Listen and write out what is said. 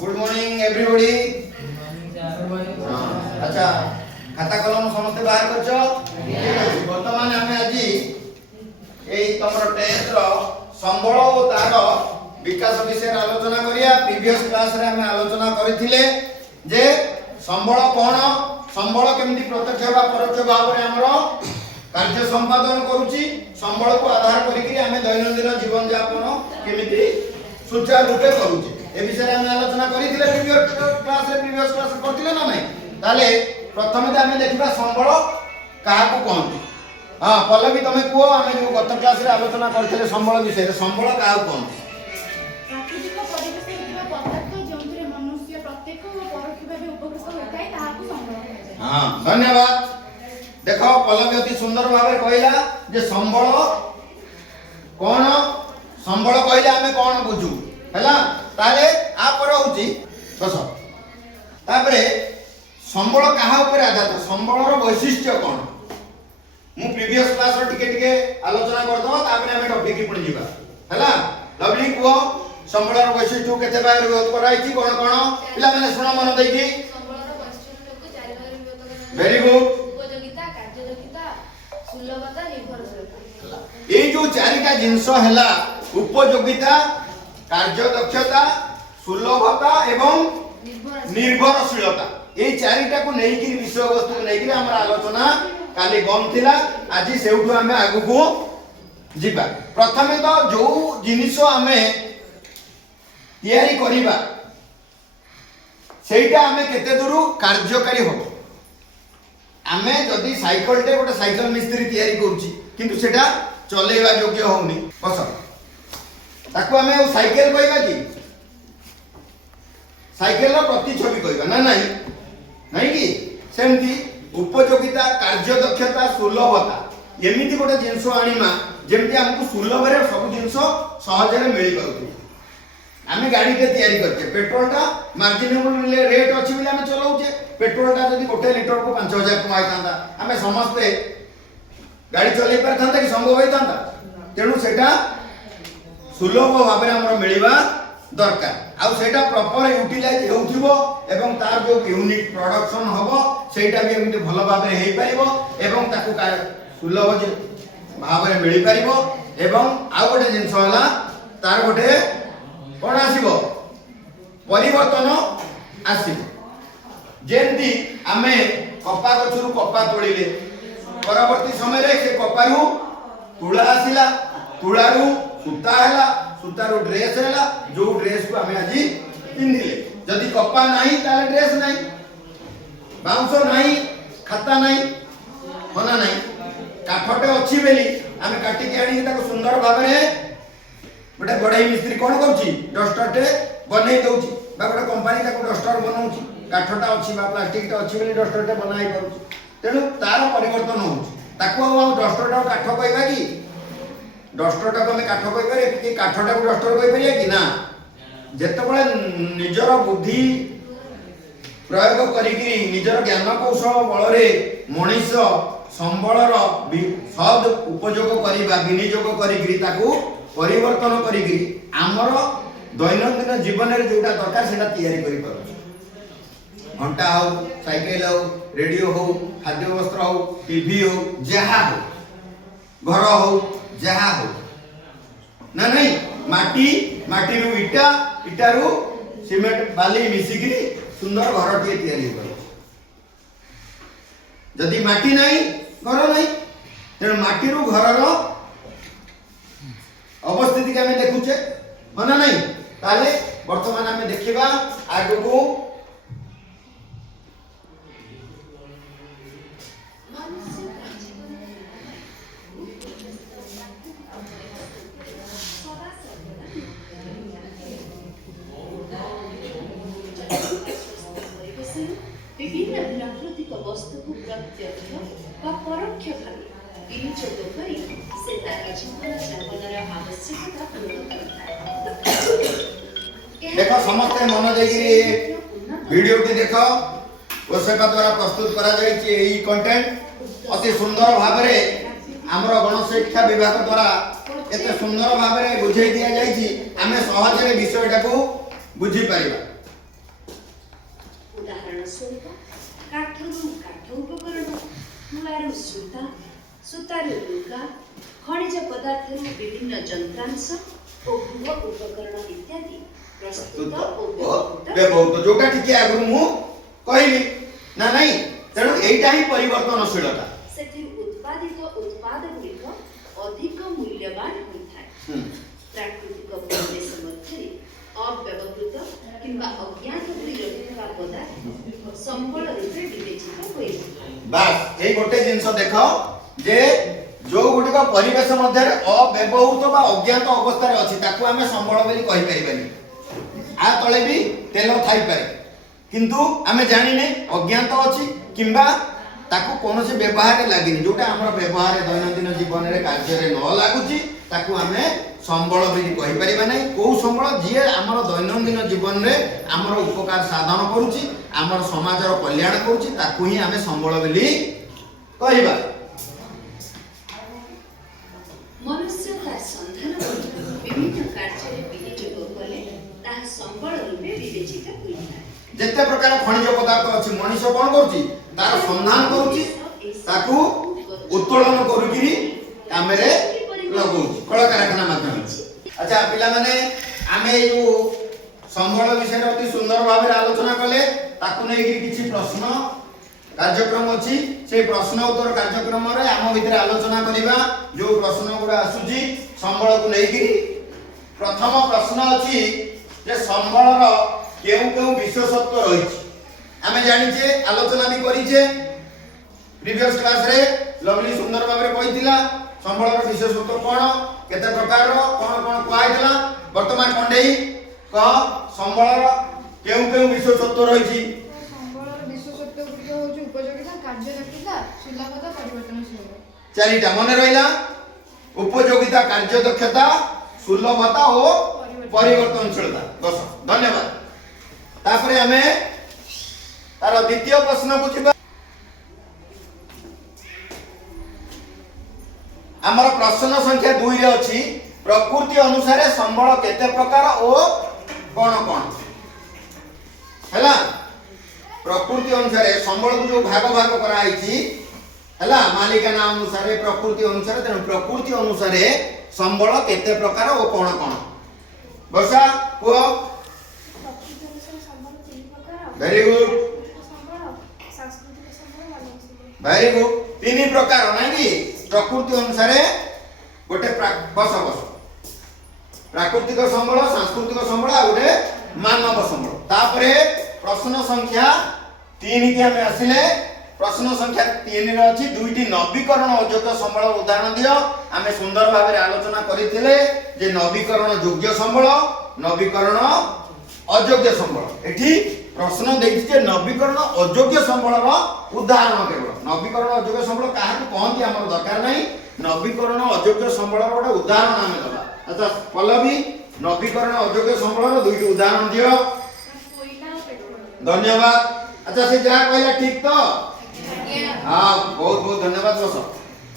Good morning everybody. अच्छा खाता कलम समस्त बाहर करछो वर्तमान हमें आज एई तमरो टेस्ट रो संबल ओ तार विकास विषय आलोचना करिया। प्रीवियस क्लास रे हमें आलोचना करिथिले जे संबल कोन संबल केमिति प्रत्यक्ष बा परोक्ष भाव रे हमरो कार्य संपादन करूची। संबल को आधार करिकि हमें दैनंदिन जीवन यापन केमिति सुचारू रूपे करूची ए विषय हम आलोचना करिथिले। प्रीवियस क्लास करथिले ना नै ताले प्रथमे त हमें देखिबा संबल काहा को कहंती। हां पल्लवी तमे कुओ हमें जो गत क्लास रे आलोचना करथिले संबल विषय रे संबल काहा को कहंती। प्राकृतिक परिवेश हेतिबा पदार्थ जोंतरे मनुष्य प्रत्यक्ष व परोक्ष भाबे उपकृत होताय ताहाकू संबल कहते। हां धन्यवाद। देखो पल्लवी अति सुंदर भाबे कहला जे संबल कोन संबल कहले हमें कोन बुझू हैला ताले आ पर होची बस तापरे संबल काहा ऊपर आधारित संबल रो वैशिष्ट्य कोन मु प्रीवियस क्लास रो टिके आलोचना कर दो तापरे हमें टॉपिक की पड़ जीवा हैला। लवली को संबल रो वैशिष्ट्य केते बाय विभक्त कराइची कोन कोन पिला माने सुनो मन देकी। संबल रो वैशिष्ट्य को चारि भाग विभक्त करना। Very good. उपयोगिता कार्यदक्षता सुलभता निर्भरशीलता ए जो चारिटा जिंस हैला उपयोगिता कार्यदक्षता सुलभता एवं निर्भरशीलता ए चारिटा को नेकी विषय वस्तु को नेकी हमर आलोचना काली गम थिला। आज सेउठु हमें आगु को जिबा। प्रथमे तो जो जिनिस हमें तयारी करिबा सेटा हमें केते दूर कार्यकारी हो। हमें जदी साइकिल टे गोटे साइकिल मिस्त्री तयारी करूची किंतु सेटा चलेबा योग्य होउनी बस ताको हमें साइकिल कहबा कि साइकिल रो प्रतिछवि कहबा ना नहीं नहीं कि सेमती उपयोगिता कार्यदक्षता सुलभता एमिति गोटे जिंस आनिमा जेमति हमकु सुलभ रे सब जिंस सहज रे मिली पाउथि। आमे गाड़ी के तयारी करते पेट्रोल टा मार्जिनेबल रेट अछि बिले हमें चलाउचे। पेट्रोल टा जदी 1 लीटर को 5000 टका आइतांदा हमें समस्ते गाड़ी चलाई परथांदा कि संभव होइतांदा। तेनु सेटा सुलभ भाव में हमर मिलवा दरकार आ सेटा प्रॉपर यूटिलाइज होउथिबो एवं तार जो यूनिट प्रोडक्शन होबो सेटा भी एमिति भलो भाव में हेई पाइबो एवं ताकू सुलभ भाव में मिली पारिबो एवं आ गोटे जिंस होला तार गोटे कोन आसीबो परिवर्तन आसीबो। जेंती आमे कपा गछरु कपा तोड़िले परवर्ती समय रे से कपायु तुळा आसिला तुळारू सूता हैला सूतारू ड्रेस हैला जो ड्रेस को हमें आज पिंधिले। जदी कपा नाही ताले ड्रेस नाही बाउंस नाही खाता नाही होना नाही काठटे अछि बेली हमें काटी के आनी ताको सुंदर भाव में गोटे बड़ाई मिस्त्री कोन करछि डस्टर टे बनै दउछि बा गोटे कंपनी ताको डस्टर बनाउछि काठटा अछि बा प्लास्टिक टा अछि बेली डस्टर टे बनाई करूछि। तेनु तार परिवर्तन होउछि ताको हम डस्टर टा काठ कहबा कि डस्टर टा हमें काठ कहि पारे कि काठटा को डस्टर कहि पारिया कि ना। जेते बळे निजर बुद्धि प्रयोग करिकि निजर ज्ञान कौशल बल रे मनीष संबलर सद उपयोग करिबा विनियोग करिकि ताको परिवर्तन करिकि हमर दैनंदिन जीवन रे जोटा दरकार सेटा तयारी करि पारो। घंटा हो साइकिल हो रेडियो हो खाद्य वस्त्र हो टीवी हो जहा हो घर हो जहा हो ना नहीं माटी माटी रु इटा इटा रु सीमेंट बाली मिसिकरी सुंदर घर टे तयारी कर। जदी माटी नहीं घर नहीं तेणु माटी रु घर रो अवस्थिति के हमें देखुचे होना नहीं ताले वर्तमान हमें देखिबा आगु को विभिन्न प्राकृतिक वस्तु को प्रत्यक्ष व परोक्ष भावे विनियोग करी से तार जीवन यापन आवश्यकता पूर्ण करता है। देखो समस्त मन देगी वीडियो टी देखो ओसेका द्वारा प्रस्तुत करा जाय छी एई कंटेंट अति सुंदर भाव रे हमरो गणशिक्षा विभाग द्वारा एते सुंदर भाव रे बुझाई दिया जाय छी आमे सहज रे विषयटा को बुझी परिबा। उदाहरण स्वरूप काठरू काठ उपकरण, लुगारू सूता, सूतारू लुगा, खनिज पदार्थरू विभिन्न यंत्रांश और गृह उपकरण इत्यादि प्रस्तुत और व्यवहृत जोटा ठीक आगु मु कहली ना नहीं तेणु एटा ही परिवर्तनशीलता से उत्पादित उत्पाद गुड़िक अधिक मूल्यवान होता है। प्राकृतिक परिवेश मध्य अव्यवहृत किंबा अज्ञात होई रहिଥିବା पदार्थ संबल रूपे विवेचित होई। बस एई गोटे जिंस देखो जे जो गुडी का परिवेश मध्य अव्यवहृत बा अज्ञात अवस्था रे अछि ताकू हमें संबल बोली कहि परिबानी। आ तळे भी तेल थाई पारे किंतु आमे जानिने अज्ञात अछि किंबा ताकू कोनोसी व्यवहार लागिनी जोटा हमर व्यवहार दैनंदिन जीवन रे कार्य रे न लागुची ताकू आमे संबल बोली कहि परिबा नै। को संबल जिए हमर दैनंदिन जीवन रे हमर उपकार साधन करूची हमर समाजर कल्याण करूची ताकू ही आमे संबल बोली कहिबा। मनुष्य तार संधान विभिन्न कार्य रे विनियोग कले ताहा संबल रूपे विवेचित होइଥାଏ। जेते प्रकार खनिज पदार्थ अछि मनुष्य कोन करूची तार संधान करूची ताकू उत्तोलन करूकी कामरे लगौची कल कारखाना माध्यम। अच्छा पिला माने आमे जो संबल विषय अति सुंदर भाबे आलोचना कले ताकू नै किछि प्रश्न कार्यक्रम अछि से प्रश्न उत्तर कार्यक्रम रे आम भितर आलोचना करिबा। जो प्रश्न गुडा आसुची संबल को नै प्रथम प्रश्न अछि जे संबल रो केउ केउ विशेषत्व रही आमे जानिचे आलोचना भी करिचे प्रीवियस क्लास रे लवली सुंदर भाबरे कहितिला संबल रो विशेषत्व कोन केते प्रकार रो कोन कोन कहैतिला। वर्तमान खंडेई क संबल रो केउ केउ विशेषत्व रही संबलर विशेषत्व गुडिक होउची उपयोगिता, कार्यदक्षता, सुलभता, परिवर्तनशीलता। चारिटा मन रहिला उपयोगिता, कार्यदक्षता, सुलभता और परिवर्तनशीलता। दस धन्यवाद। तापरे हमें तार द्वितीय प्रश्न को जिबा। हमर प्रश्न संख्या 2 रे अछि प्रकृति अनुसार संबल केते प्रकार ओ कोन कोन हैला। प्रकृति अनुसार संबल को जो भाग भाग करा आइछि हैला मालिकाना अनुसार प्रकृति अनुसार तेन प्रकृति अनुसार संबल केते प्रकार ओ कोन कोन वर्षा को वेरी गुड वेरी गुड तीन प्रकार नै कि प्रकृति अनुसार गोटे बस बस प्राकृतिक संबल, सांस्कृतिक संबल आ गोटे मानव संबल। तापरे प्रश्न संख्या 3 की हमें आसिले प्रश्न संख्या 3 रे अछि दुईटी नवीकरण अयोग्य संबल उदाहरण दियो। आमे सुंदर भाबे आलोचना करिथिले जे नवीकरण योग्य संबल नवीकरण अयोग्य संबल। एठी प्रश्न देछि जे नवीकरण अयोग्य संबल रो उदाहरण केवल नवीकरण अयोग्य संबल काहा कहंती हमर दरकार नै नवीकरण अयोग्य संबल रो गोटे उदाहरण आमे दबा। अच्छा पल्लवी नवीकरण अयोग्य संबल रो दुईटी उदाहरण दियो। धन्यवाद। अच्छा से जहा कहला ठीक तो हां बहुत बहुत धन्यवाद बस।